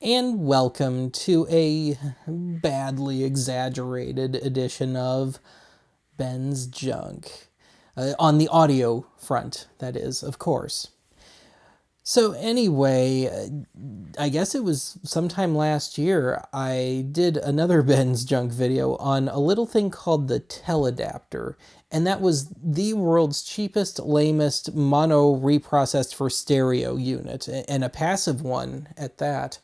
And welcome to a badly exaggerated edition of Ben's Junk. On the audio front, that is, of course. So, anyway, I guess it was sometime last year, I did another Ben's Junk video on a little thing called the teledapter. And that was the world's cheapest, lamest mono reprocessed for stereo unit, and a passive one at that.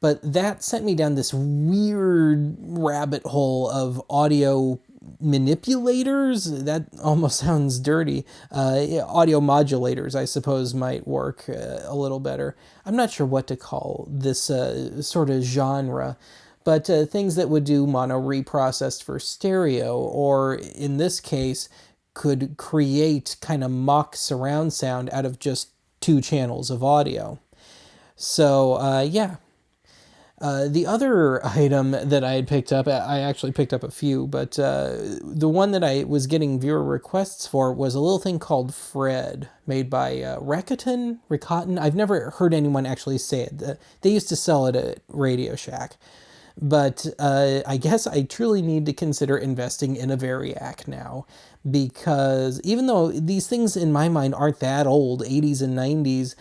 But that sent me down this weird rabbit hole of audio manipulators. That almost sounds dirty. Yeah, audio modulators, I suppose, might work a little better. I'm not sure what to call this sort of genre, but things that would do mono reprocessed for stereo, or in this case, could create kind of mock surround sound out of just two channels of audio. So, yeah, the other item that I had picked up, I actually picked up a few, but the one that I was getting viewer requests for was a little thing called Fred, made by Rakuten. I've never heard anyone actually say it. They used to sell it at Radio Shack. But I guess I truly need to consider investing in a Variac now, because even though these things in my mind aren't that old, 80s and 90s,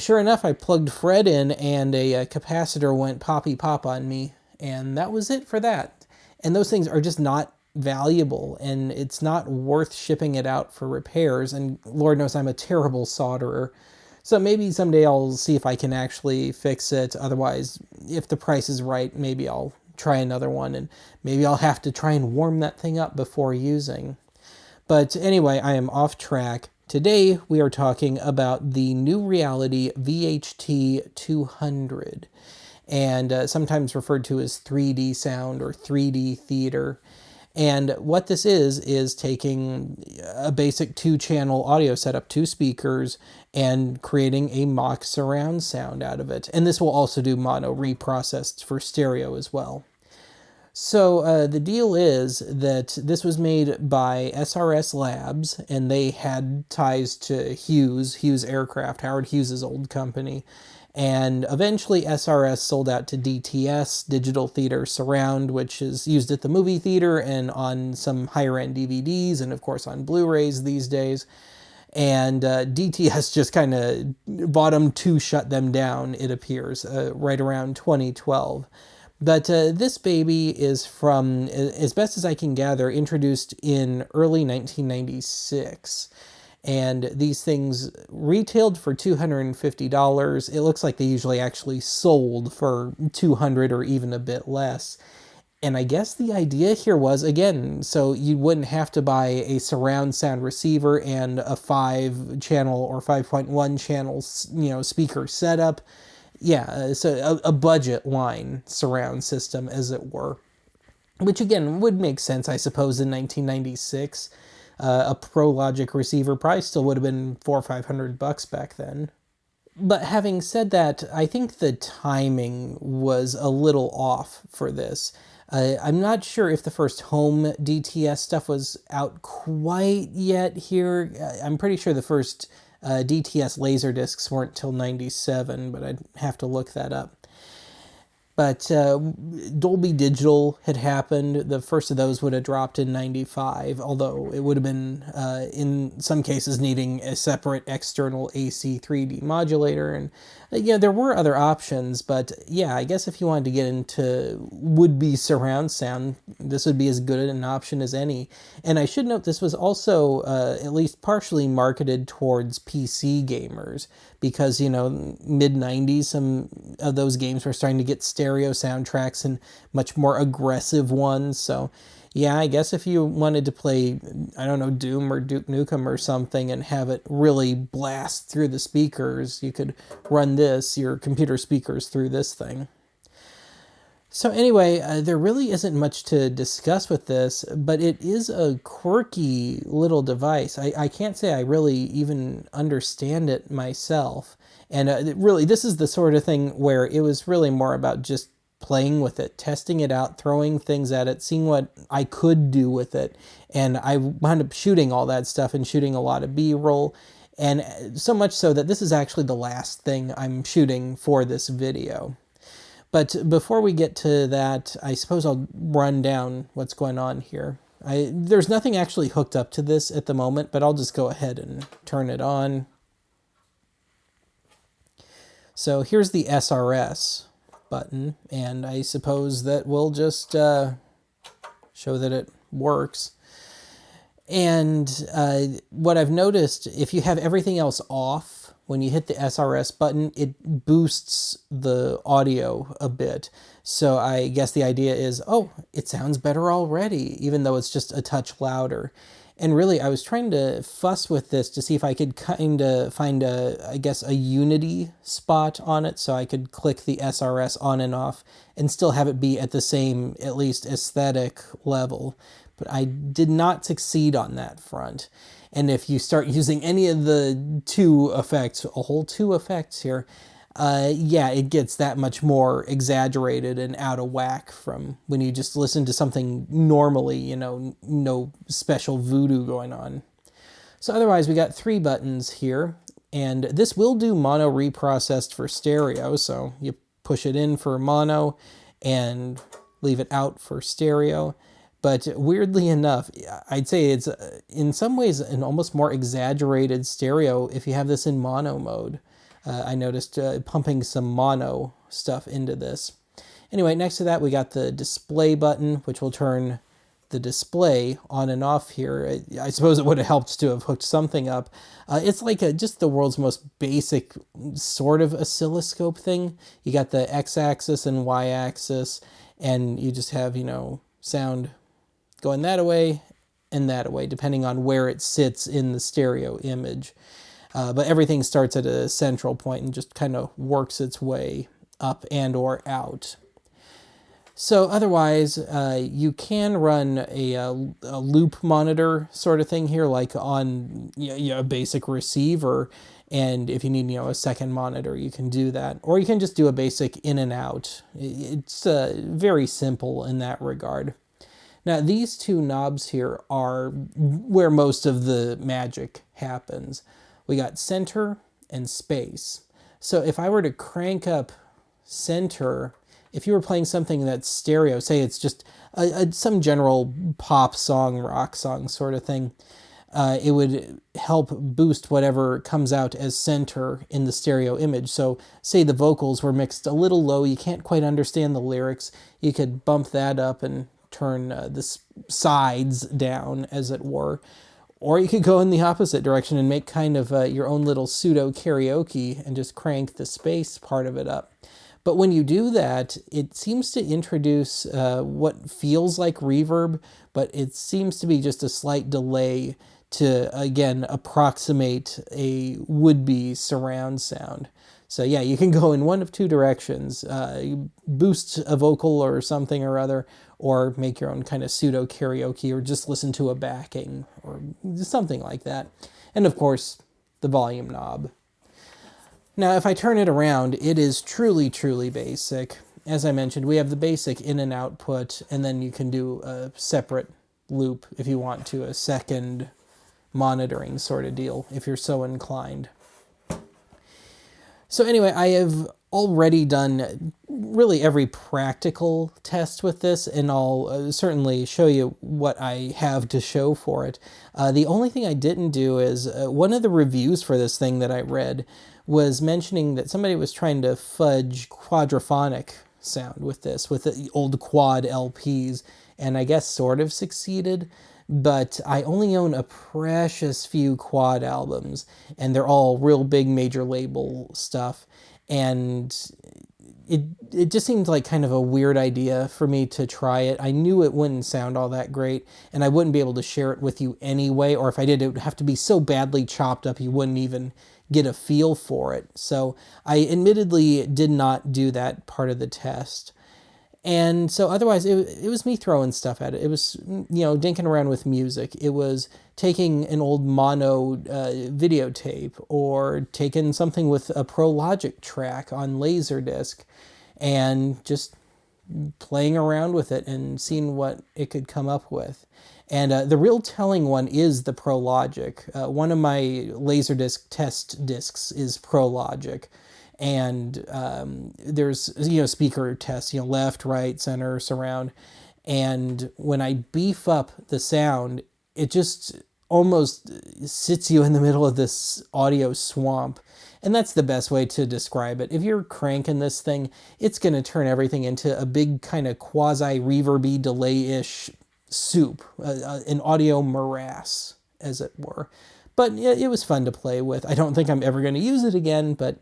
sure enough, I plugged Fred in and a capacitor went poppy pop on me. And that was it for that. And those things are just not valuable, and it's not worth shipping it out for repairs. And Lord knows I'm a terrible solderer. So maybe someday I'll see if I can actually fix it. Otherwise, if the price is right, maybe I'll try another one, and maybe I'll have to try and warm that thing up before using. But anyway, I am off track. Today we are talking about the NuReality VHT 200, and sometimes referred to as 3D sound or 3D theater. And what this is taking a basic two-channel audio setup, two speakers, and creating a mock surround sound out of it. And this will also do mono reprocessed for stereo as well. So the deal is that this was made by SRS Labs, and they had ties to Hughes Aircraft, Howard Hughes's old company. And eventually SRS sold out to DTS, Digital Theater Surround, which is used at the movie theater and on some higher-end DVDs, and of course on Blu-rays these days. And DTS just kind of bottom to shut them down, it appears, right around 2012. But this baby is from, as best as I can gather, introduced in early 1996. And these things retailed for $250. It looks like they usually actually sold for $200 or even a bit less. And I guess the idea here was, again, so you wouldn't have to buy a surround sound receiver and a 5-channel or 5.1 channel, speaker setup. Yeah, so a budget line surround system, as it were. Which, again, would make sense, I suppose, in 1996. A Pro Logic receiver probably still would have been $400 or $500 back then. But having said that, I think the timing was a little off for this. I'm not sure if the first home DTS stuff was out quite yet here. I'm pretty sure the first DTS Laserdiscs weren't till 97, but I'd have to look that up. But Dolby Digital had happened. The first of those would have dropped in 95, although it would have been, in some cases, needing a separate external AC 3D modulator. And, there were other options, but yeah, I guess if you wanted to get into would-be surround sound, this would be as good an option as any. And I should note this was also at least partially marketed towards PC gamers, because, mid-90s, some of those games were starting to get stereo soundtracks and much more aggressive ones. So, yeah, I guess if you wanted to play, I don't know, Doom or Duke Nukem or something and have it really blast through the speakers, you could run your computer speakers through this thing. So anyway, there really isn't much to discuss with this, but it is a quirky little device. I can't say I really even understand it myself. And really, this is the sort of thing where it was really more about just playing with it, testing it out, throwing things at it, seeing what I could do with it. And I wound up shooting all that stuff and shooting a lot of B-roll. And so much so that this is actually the last thing I'm shooting for this video. But before we get to that, I suppose I'll run down what's going on here. There's nothing actually hooked up to this at the moment, but I'll just go ahead and turn it on. So here's the SRS button, and I suppose that we'll just show that it works. And what I've noticed, if you have everything else off, when you hit the SRS button, it boosts the audio a bit. So I guess the idea is, oh, it sounds better already, even though it's just a touch louder. And really, I was trying to fuss with this to see if I could kind of find I guess, a unity spot on it, so I could click the SRS on and off and still have it be at the same, at least, aesthetic level. But I did not succeed on that front. And if you start using any of the two effects, a whole two effects here, yeah, it gets that much more exaggerated and out of whack from when you just listen to something normally, you know, no special voodoo going on. So otherwise, we got 3 buttons here, and this will do mono reprocessed for stereo. So you push it in for mono and leave it out for stereo. But weirdly enough, I'd say it's in some ways an almost more exaggerated stereo if you have this in mono mode. I noticed pumping some mono stuff into this. Anyway, next to that we got the display button, which will turn the display on and off here. I suppose it would have helped to have hooked something up. It's like just the world's most basic sort of oscilloscope thing. You got the x-axis and y-axis, and you just have, you know, sound going that way and that way, depending on where it sits in the stereo image. But everything starts at a central point and just kind of works its way up and or out. So otherwise, you can run a loop monitor sort of thing here, like on a basic receiver. And if you need, a second monitor, you can do that. Or you can just do a basic in and out. It's very simple in that regard. Now, these 2 knobs here are where most of the magic happens. We got center and space. So if I were to crank up center, if you were playing something that's stereo, say it's just some general pop song, rock song sort of thing, it would help boost whatever comes out as center in the stereo image. So say the vocals were mixed a little low, you can't quite understand the lyrics, you could bump that up and turn the sides down, as it were. Or you could go in the opposite direction and make kind of your own little pseudo karaoke and just crank the space part of it up. But when you do that, it seems to introduce what feels like reverb, but it seems to be just a slight delay to, again, approximate a would-be surround sound. So yeah, you can go in one of 2 directions. Boost a vocal or something or other, or make your own kind of pseudo karaoke, or just listen to a backing, or something like that. And of course, the volume knob. Now, if I turn it around, it is truly, truly basic. As I mentioned, we have the basic in and output, and then you can do a separate loop if you want to, a second monitoring sort of deal, if you're so inclined. So anyway, I have already done really every practical test with this, and I'll certainly show you what I have to show for it. The only thing I didn't do is, one of the reviews for this thing that I read was mentioning that somebody was trying to fudge quadraphonic sound with this, with the old quad LPs, and I guess sort of succeeded. But I only own a precious few quad albums, and they're all real big major label stuff, and it just seemed like kind of a weird idea for me to try it. I knew it wouldn't sound all that great, and I wouldn't be able to share it with you anyway, or if I did, it would have to be so badly chopped up you wouldn't even get a feel for it. So I admittedly did not do that part of the test. And so otherwise, it was me throwing stuff at it. It was, dinking around with music. It was taking an old mono videotape, or taking something with a Pro Logic track on Laserdisc, and just playing around with it and seeing what it could come up with. And the real telling one is the Pro Logic. One of my Laserdisc test discs is Pro Logic. And there's, speaker tests, left, right, center, surround. And when I beef up the sound, it just almost sits you in the middle of this audio swamp. And that's the best way to describe it. If you're cranking this thing, it's going to turn everything into a big kind of quasi-reverby delay-ish soup, an audio morass, as it were. But it was fun to play with. I don't think I'm ever going to use it again, but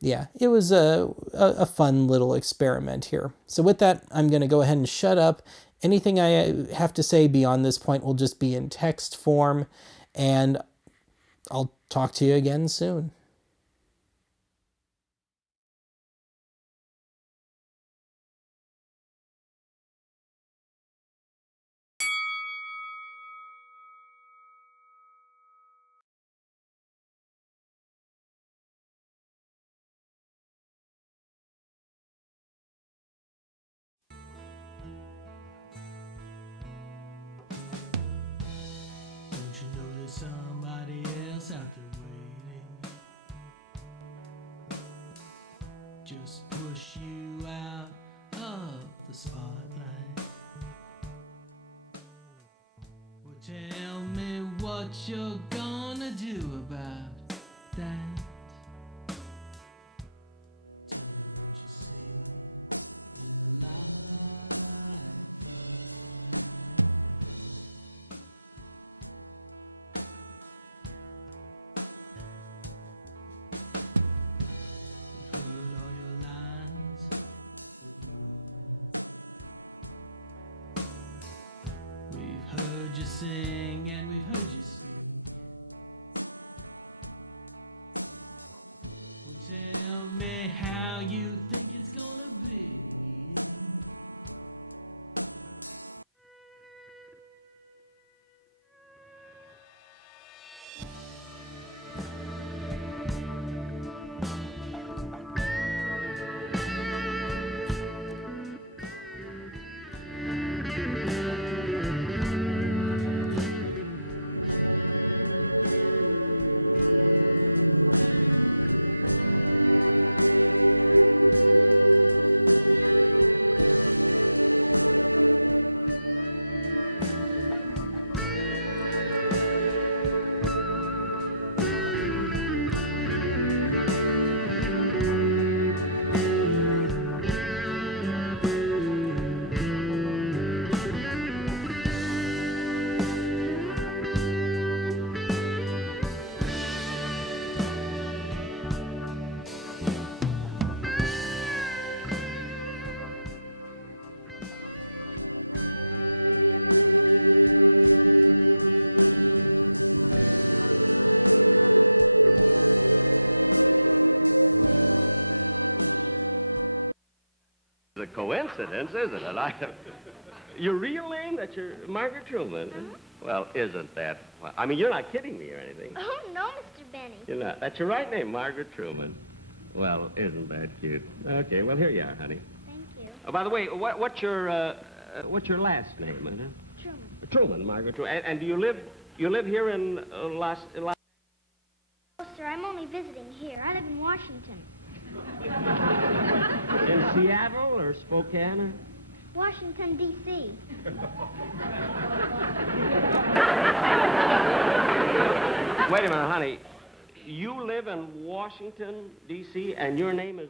yeah, it was a fun little experiment here. So with that, I'm going to go ahead and shut up. Anything I have to say beyond this point will just be in text form, and I'll talk to you again soon. Don't you know there's somebody else out there waiting? Just push you out of the spotlight. Well, tell me what you're gonna do about that. Tell me what you see in the light. Heard you sing and we've heard you speak. Well, tell me how you think it's gonna be. A coincidence, isn't it? Your real name? That you're Margaret Truman? Mm-hmm. Well, isn't that? Well, I mean, you're not kidding me or anything. Oh, no, Mr. Benny. You're not. That's your right name, Margaret Truman. Well, isn't that cute? Okay, well, here you are, honey. Thank you. Oh, by the way, what's your last name, isn't it? Truman. Truman, Margaret Truman. And do you live here in Los? Oh, sir, I'm only visiting here. I live in Washington. In Seattle or Spokane? Washington, D.C. Wait a minute, honey. You live in Washington, D.C., and your name is...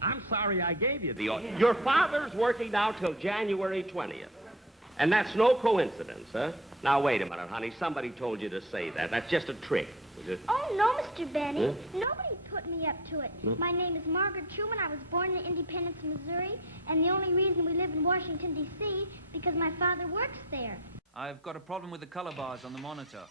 I'm sorry I gave you the... Your father's working now till January 20th. And that's no coincidence, huh? Now, wait a minute, honey. Somebody told you to say that. That's just a trick. Oh, no, Mr. Benny. Huh? Nobody put me up to it. Huh? My name is Margaret Truman. I was born in Independence, Missouri. And the only reason we live in Washington, D.C. is because my father works there. I've got a problem with the color bars on the monitor.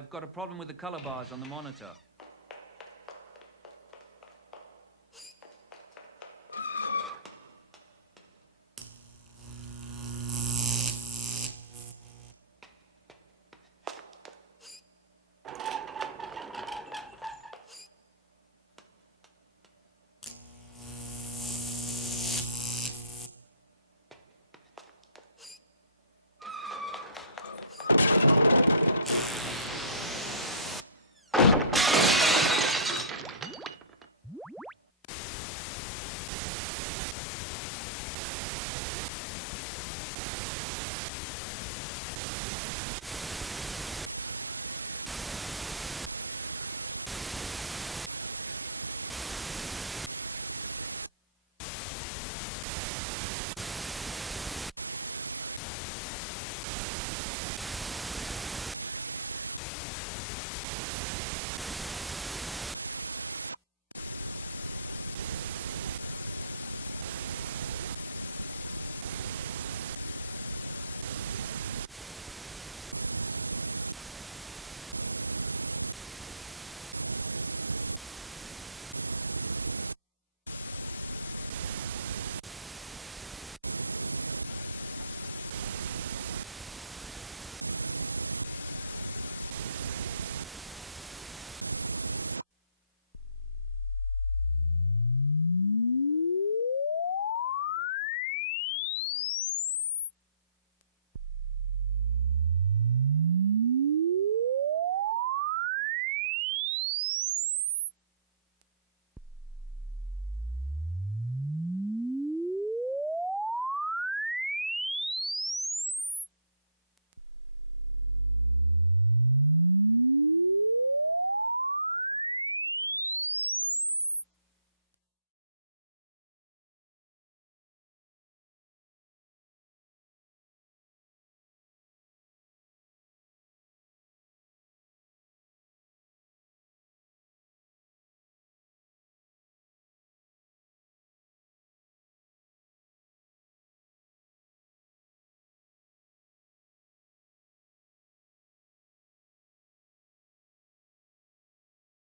I've got a problem with the color bars on the monitor.